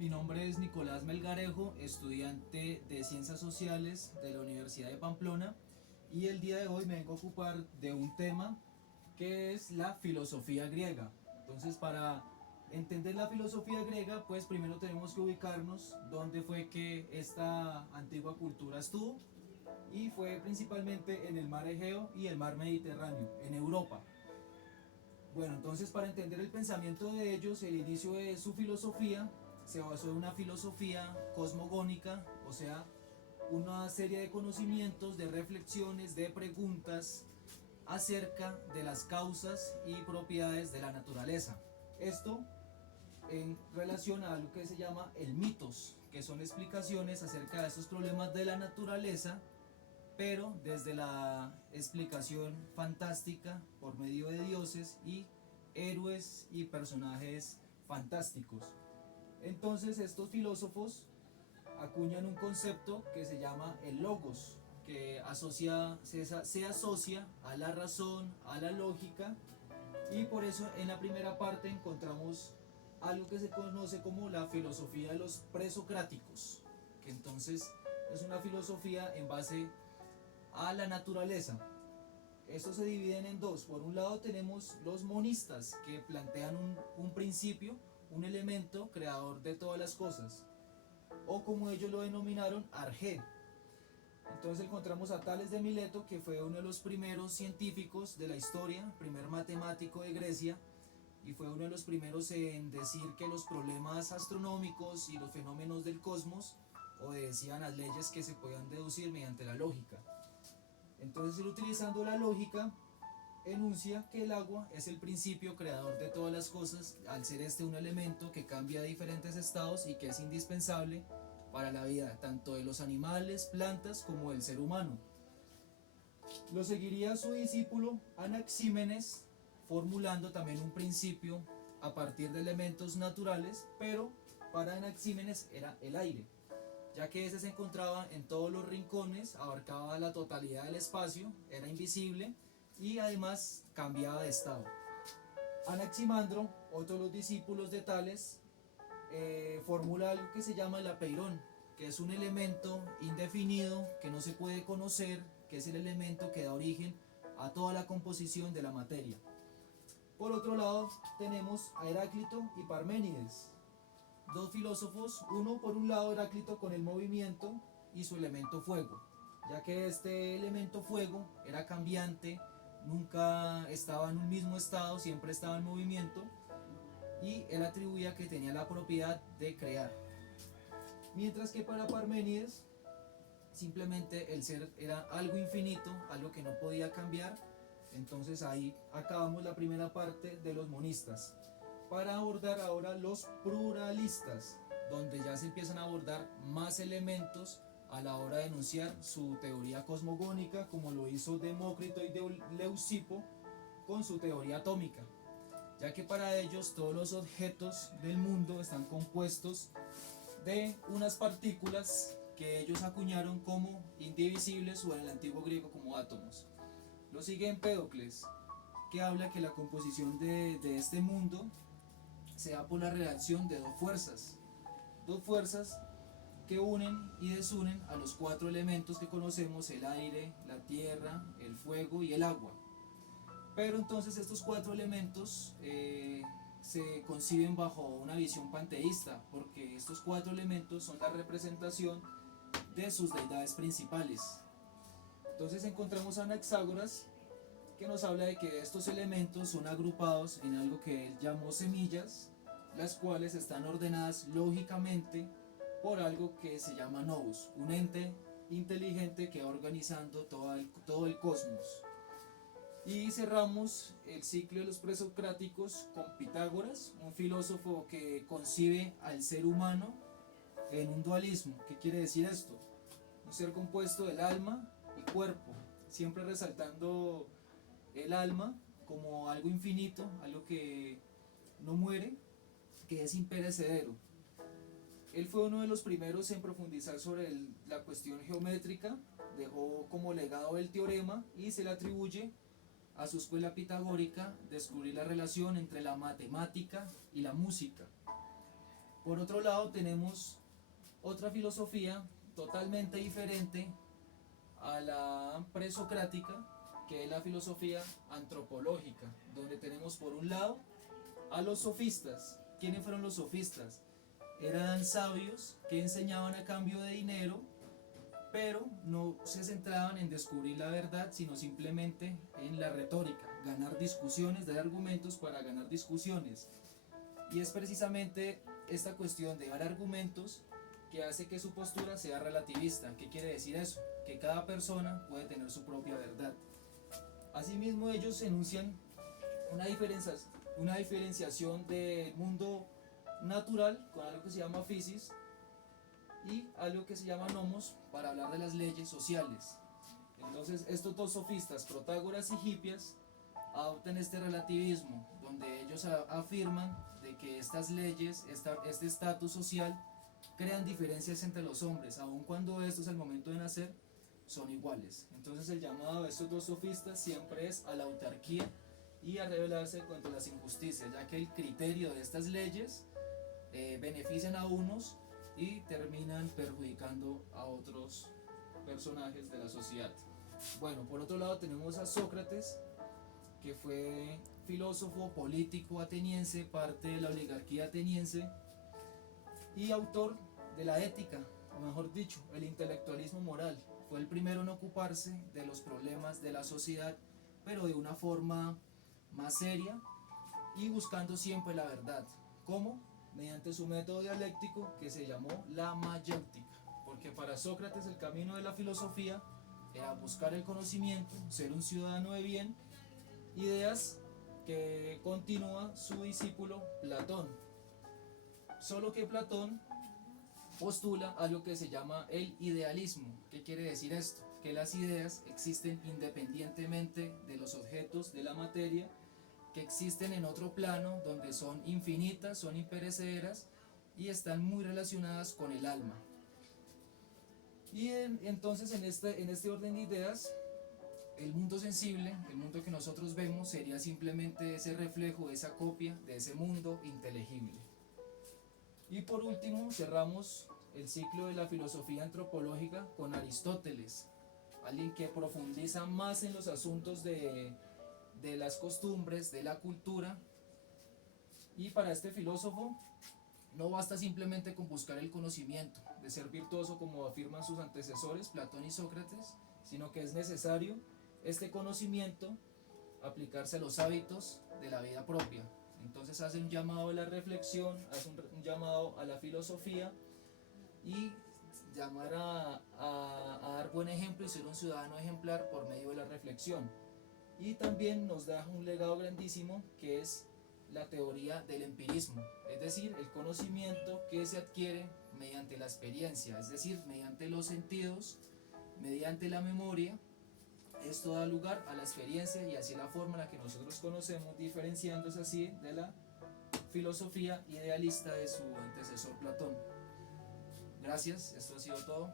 Mi nombre es Nicolás Melgarejo, estudiante de Ciencias Sociales de la Universidad de Pamplona, y el día de hoy me vengo a ocupar de un tema que es la filosofía griega. Entonces, para entender la filosofía griega, pues primero tenemos que ubicarnos dónde fue que esta antigua cultura estuvo, y fue principalmente en el mar Egeo y el mar Mediterráneo, en Europa. Bueno, entonces para entender el pensamiento de ellos, el inicio de su filosofía se basó en una filosofía cosmogónica, o sea, una serie de conocimientos, de reflexiones, de preguntas acerca de las causas y propiedades de la naturaleza. Esto en relación a algo que se llama el mitos, que son explicaciones acerca de estos problemas de la naturaleza, pero desde la explicación fantástica por medio de dioses y héroes y personajes fantásticos. Entonces estos filósofos acuñan un concepto que se llama el logos, que se asocia a la razón, a la lógica, y por eso en la primera parte encontramos algo que se conoce como la filosofía de los presocráticos, que entonces es una filosofía en base a la naturaleza. Estos se dividen en dos. Por un lado tenemos los monistas, que plantean un principio, un elemento creador de todas las cosas, o como ellos lo denominaron, arjé. Entonces encontramos a Tales de Mileto, que fue uno de los primeros científicos de la historia, primer matemático de Grecia, y fue uno de los primeros en decir que los problemas astronómicos y los fenómenos del cosmos obedecían a leyes que se podían deducir mediante la lógica. Entonces, él, utilizando la lógica, enuncia que el agua es el principio creador de todas las cosas, al ser este un elemento que cambia a diferentes estados y que es indispensable para la vida, tanto de los animales, plantas, como del ser humano. Lo seguiría su discípulo Anaxímenes, formulando también un principio a partir de elementos naturales, pero para Anaxímenes era el aire, ya que ese se encontraba en todos los rincones, abarcaba la totalidad del espacio, era invisible y además cambiaba de estado. Anaximandro, otro de los discípulos de Tales, formula algo que se llama el apeirón, que es un elemento indefinido que no se puede conocer, que es el elemento que da origen a toda la composición de la materia. Por otro lado tenemos a Heráclito y Parménides, dos filósofos, uno por un lado Heráclito con el movimiento y su elemento fuego, ya que este elemento fuego era cambiante, nunca estaba en un mismo estado, siempre estaba en movimiento, y él atribuía que tenía la propiedad de crear. Mientras que para Parménides simplemente el ser era algo infinito, algo que no podía cambiar. Entonces ahí acabamos la primera parte de los monistas, para abordar ahora los pluralistas, donde ya se empiezan a abordar más elementos a la hora de enunciar su teoría cosmogónica, como lo hizo Demócrito y Leucipo con su teoría atómica, ya que para ellos todos los objetos del mundo están compuestos de unas partículas que ellos acuñaron como indivisibles, o en el antiguo griego como átomos. Lo sigue Empédocles, que habla que la composición de este mundo se da por la relación de dos fuerzas que unen y desunen a los cuatro elementos que conocemos: el aire, la tierra, el fuego y el agua. Pero entonces estos cuatro elementos se conciben bajo una visión panteísta, porque estos cuatro elementos son la representación de sus deidades principales. Entonces encontramos a Anaxágoras, que nos habla de que estos elementos son agrupados en algo que él llamó semillas, las cuales están ordenadas lógicamente por algo que se llama nous, un ente inteligente que va organizando todo el cosmos. Y cerramos el ciclo de los presocráticos con Pitágoras, un filósofo que concibe al ser humano en un dualismo. ¿Qué quiere decir esto? Un ser compuesto del alma y cuerpo, siempre resaltando el alma como algo infinito, algo que no muere, que es imperecedero. Él fue uno de los primeros en profundizar sobre la cuestión geométrica, dejó como legado el teorema y se le atribuye a su escuela pitagórica descubrir la relación entre la matemática y la música. Por otro lado tenemos otra filosofía totalmente diferente a la presocrática, que es la filosofía antropológica, donde tenemos por un lado a los sofistas. ¿Quiénes fueron los sofistas? Eran sabios que enseñaban a cambio de dinero, pero no se centraban en descubrir la verdad, sino simplemente en la retórica, ganar discusiones, dar argumentos para ganar discusiones. Y es precisamente esta cuestión de dar argumentos que hace que su postura sea relativista. ¿Qué quiere decir eso? Que cada persona puede tener su propia verdad. Asimismo, ellos enuncian una diferenciación del mundo natural con algo que se llama physis y algo que se llama nomos para hablar de las leyes sociales. Entonces, estos dos sofistas, Protágoras y Hipias, adoptan este relativismo donde ellos afirman de que estas leyes, este estatus social crean diferencias entre los hombres, aun cuando estos al momento de nacer son iguales. Entonces el llamado de estos dos sofistas siempre es a la autarquía y a rebelarse contra las injusticias, ya que el criterio de estas leyes benefician a unos y terminan perjudicando a otros personajes de la sociedad. Bueno, por otro lado tenemos a Sócrates, que fue filósofo político ateniense, parte de la oligarquía ateniense y autor de la ética, o mejor dicho, el intelectualismo moral. Fue el primero en ocuparse de los problemas de la sociedad, pero de una forma más seria y buscando siempre la verdad. ¿Cómo? Mediante su método dialéctico que se llamó la mayéutica, porque para Sócrates el camino de la filosofía era buscar el conocimiento, ser un ciudadano de bien, ideas que continúa su discípulo Platón. Solo que Platón postula algo que se llama el idealismo. ¿Qué quiere decir esto? Que las ideas existen independientemente de los objetos de la materia, que existen en otro plano donde son infinitas, son imperecederas y están muy relacionadas con el alma. Y entonces en este orden de ideas, el mundo sensible, el mundo que nosotros vemos, sería simplemente ese reflejo, esa copia de ese mundo inteligible. Y por último cerramos el ciclo de la filosofía antropológica con Aristóteles, alguien que profundiza más en los asuntos de las costumbres, de la cultura. Y para este filósofo no basta simplemente con buscar el conocimiento, de ser virtuoso como afirman sus antecesores Platón y Sócrates, sino que es necesario este conocimiento aplicarse a los hábitos de la vida propia. Entonces hace un llamado a la reflexión, hace un llamado a la filosofía y llamar a dar buen ejemplo y ser un ciudadano ejemplar por medio de la reflexión. Y también nos da un legado grandísimo que es la teoría del empirismo, es decir, el conocimiento que se adquiere mediante la experiencia, es decir, mediante los sentidos, mediante la memoria. Esto da lugar a la experiencia y así la forma en la que nosotros conocemos, diferenciándose así de la filosofía idealista de su antecesor Platón. Gracias, esto ha sido todo.